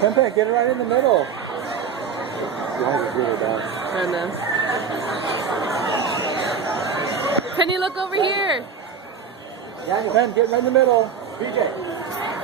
Pen, get it right in the middle. I know. Penny, look over here. Pen, get right in the middle. PJ.